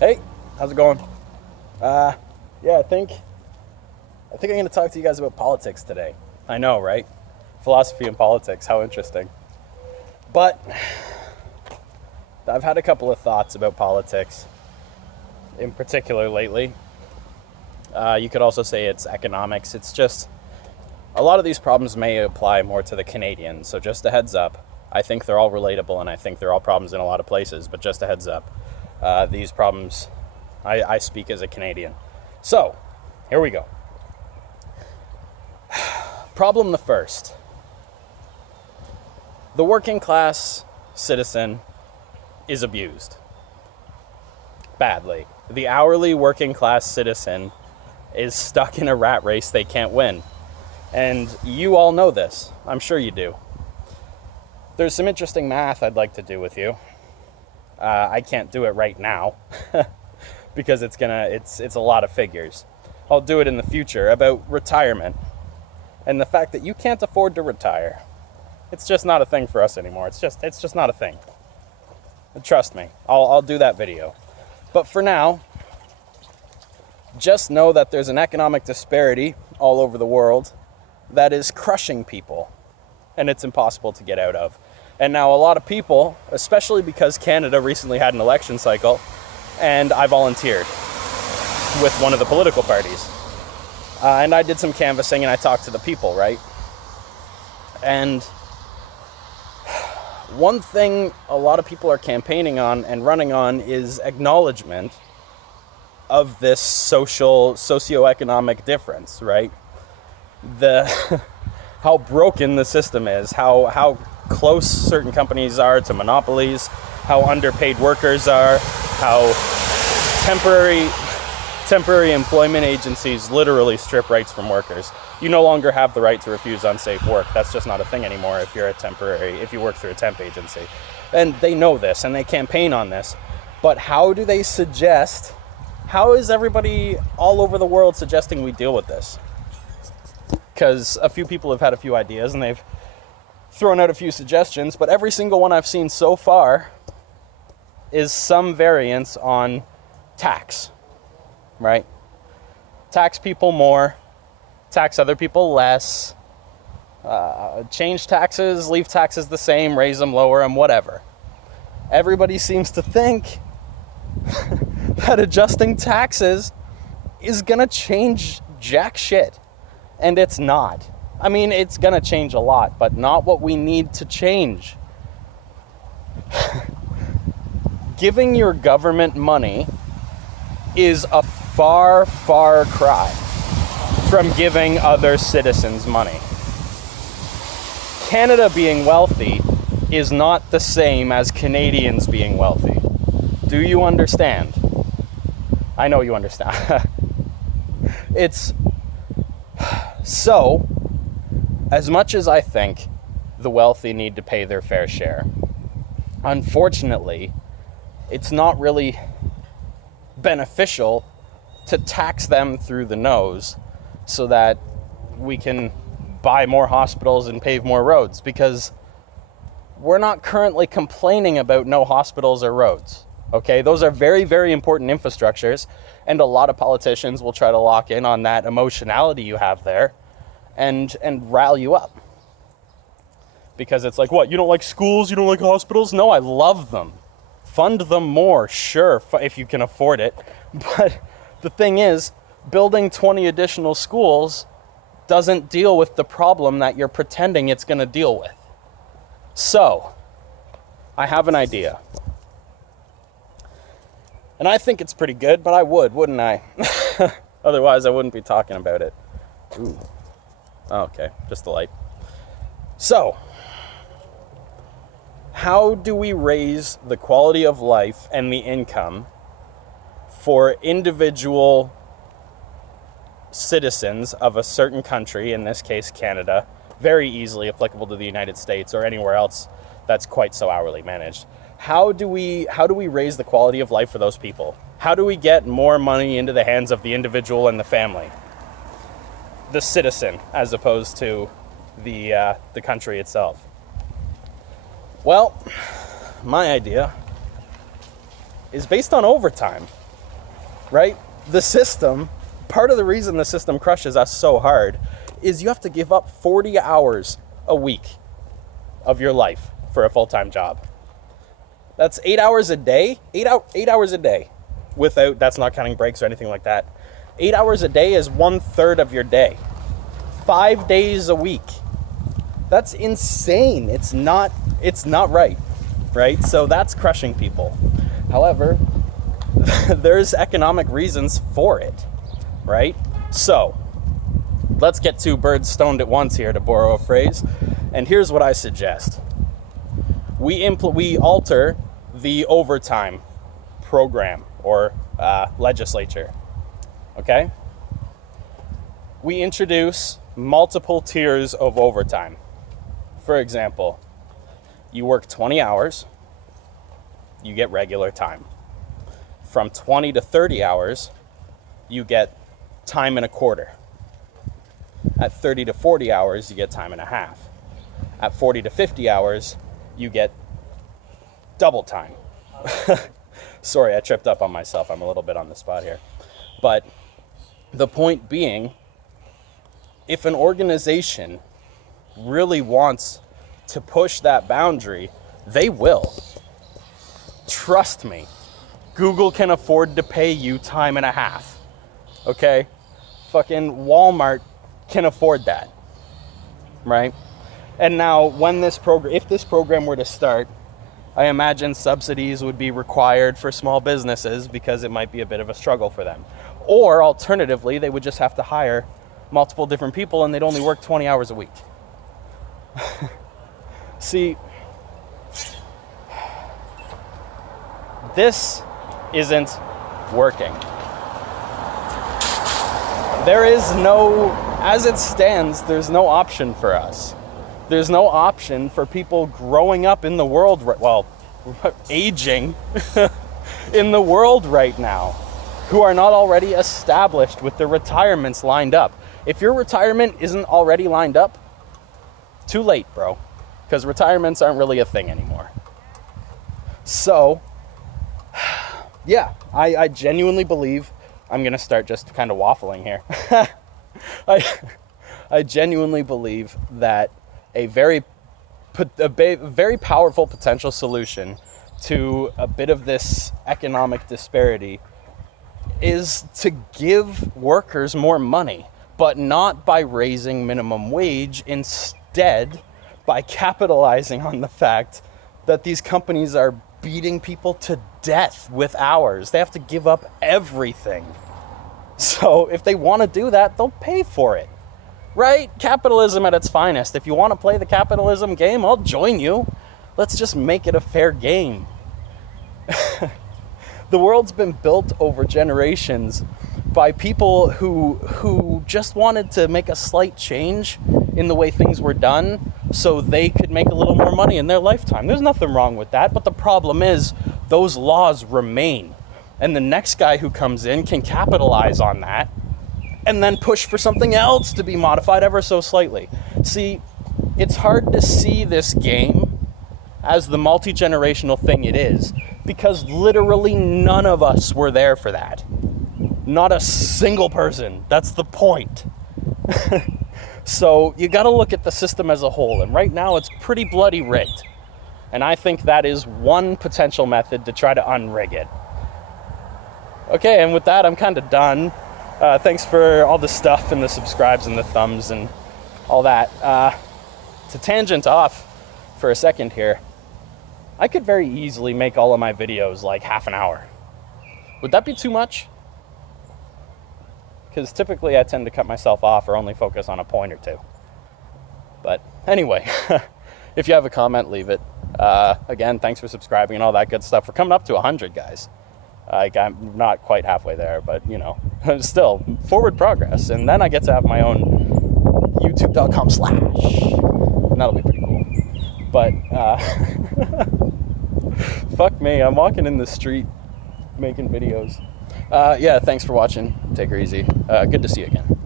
Hey, how's it going? Yeah, I think I'm going to talk to you guys about politics today. I know, right? Philosophy and politics, how interesting. But I've had a couple of thoughts about politics, in particular lately. You could also say it's economics. It's just a lot of these problems may apply more to the Canadians. So just a heads up. I think they're all relatable, and I think they're all problems in a lot of places. But just a heads up, these problems, I speak as a Canadian. So here we go. Problem the first. The working class citizen is abused badly. The hourly working class citizen is stuck in a rat race they can't win. And you all know this. I'm sure you do. There's some interesting math I'd like to do with you. I can't do it right now because it's a lot of figures. I'll do it in the future about retirement and the fact that you can't afford to retire. It's just not a thing for us anymore. It's just not a thing. Trust me, I'll do that video. But for now, just know that there's an economic disparity all over the world that is crushing people, and it's impossible to get out of. And now a lot of people, especially because Canada recently had an election cycle, and I volunteered with one of the political parties. And I did some canvassing and I talked to the people, right? And one thing a lot of people are campaigning on and running on is acknowledgement of this socioeconomic difference, right? How broken the system is, how close certain companies are to monopolies, how underpaid workers are, how temporary employment agencies literally strip rights from workers. You no longer have the right to refuse unsafe work. That's just not a thing anymore if you work through a temp agency. And they know this and they campaign on this. But how is everybody all over the world suggesting we deal with this? Because a few people have had a few ideas and they've thrown out a few suggestions, but every single one I've seen so far is some variance on tax, right? Tax people more, tax other people less, change taxes, leave taxes the same, raise them, lower them, whatever. Everybody seems to think that adjusting taxes is gonna change jack shit. And it's not. I mean, it's gonna change a lot, but not what we need to change. Giving your government money is a far, far cry from giving other citizens money. Canada being wealthy is not the same as Canadians being wealthy. Do you understand? I know you understand. So, as much as I think the wealthy need to pay their fair share, unfortunately, it's not really beneficial to tax them through the nose so that we can buy more hospitals and pave more roads, because we're not currently complaining about no hospitals or roads. Okay, those are very, very important infrastructures, and a lot of politicians will try to lock in on that emotionality you have there and rile you up. Because it's like, what, you don't like schools, you don't like hospitals? No, I love them. Fund them more, sure, if you can afford it. But the thing is, building 20 additional schools doesn't deal with the problem that you're pretending it's going to deal with. So, I have an idea. And I think it's pretty good, but I wouldn't I? Otherwise, I wouldn't be talking about it. Ooh. Okay, just the light. So, how do we raise the quality of life and the income for individual citizens of a certain country, in this case Canada, very easily applicable to the United States or anywhere else that's quite so hourly managed? How do we raise the quality of life for those people? How do we get more money into the hands of the individual and the family, the citizen, as opposed to the country itself? Well, my idea is based on overtime. right? The system, part of the reason the system crushes us so hard is you have to give up 40 hours a week of your life for a full-time job. That's 8 hours a day, 8 hours a day without, that's not counting breaks or anything like that. 8 hours a day is 1/3 of your day. 5 days a week. That's insane. It's not right? So that's crushing people. However, there's economic reasons for it, right? So let's get two birds stoned at once here, to borrow a phrase. And here's what I suggest. We alter the overtime program or legislature, okay? We introduce multiple tiers of overtime. For example, you work 20 hours, you get regular time. From 20 to 30 hours, you get time and a quarter. At 30 to 40 hours, you get time and a half. At 40 to 50 hours, you get double time. Sorry, I tripped up on myself. I'm a little bit on the spot here. But the point being, if an organization really wants to push that boundary, they will. Trust me. Google can afford to pay you time and a half. Okay? Fucking Walmart can afford that. Right? And now, if this program were to start, I imagine subsidies would be required for small businesses because it might be a bit of a struggle for them. Or alternatively, they would just have to hire multiple different people and they'd only work 20 hours a week. See, this isn't working. There is no, as it stands, there's no option for us. There's no option for people growing up in the world, aging in the world right now, who are not already established with their retirements lined up. If your retirement isn't already lined up, too late, bro, because retirements aren't really a thing anymore. So, yeah, I genuinely believe, I'm going to start just kind of waffling here. I genuinely believe that a very powerful potential solution to a bit of this economic disparity is to give workers more money, but not by raising minimum wage, instead by capitalizing on the fact that these companies are beating people to death with hours. They have to give up everything. So if they want to do that, they'll pay for it. Right? Capitalism at its finest. If you want to play the capitalism game, I'll join you. Let's just make it a fair game. The world's been built over generations by people who just wanted to make a slight change in the way things were done so they could make a little more money in their lifetime. There's nothing wrong with that, but the problem is those laws remain. And the next guy who comes in can capitalize on that and then push for something else to be modified ever so slightly. See, it's hard to see this game as the multi-generational thing it is, because literally none of us were there for that. Not a single person. That's the point. So you gotta look at the system as a whole, and right now it's pretty bloody rigged. And I think that is one potential method to try to unrig it. Okay, and with that, I'm kind of done. Thanks for all the stuff and the subscribes and the thumbs and all that. To tangent off for a second here, I could very easily make all of my videos like half an hour. Would that be too much? Because typically I tend to cut myself off or only focus on a point or two. But anyway, if you have a comment, leave it. Again, thanks for subscribing and all that good stuff. We're coming up to 100, guys. I'm not quite halfway there, but you know, still forward progress. And then I get to have my own youtube.com/ and that'll be pretty cool. But fuck me, I'm walking in the street making videos. Yeah, thanks for watching. Take her easy. Good to see you again.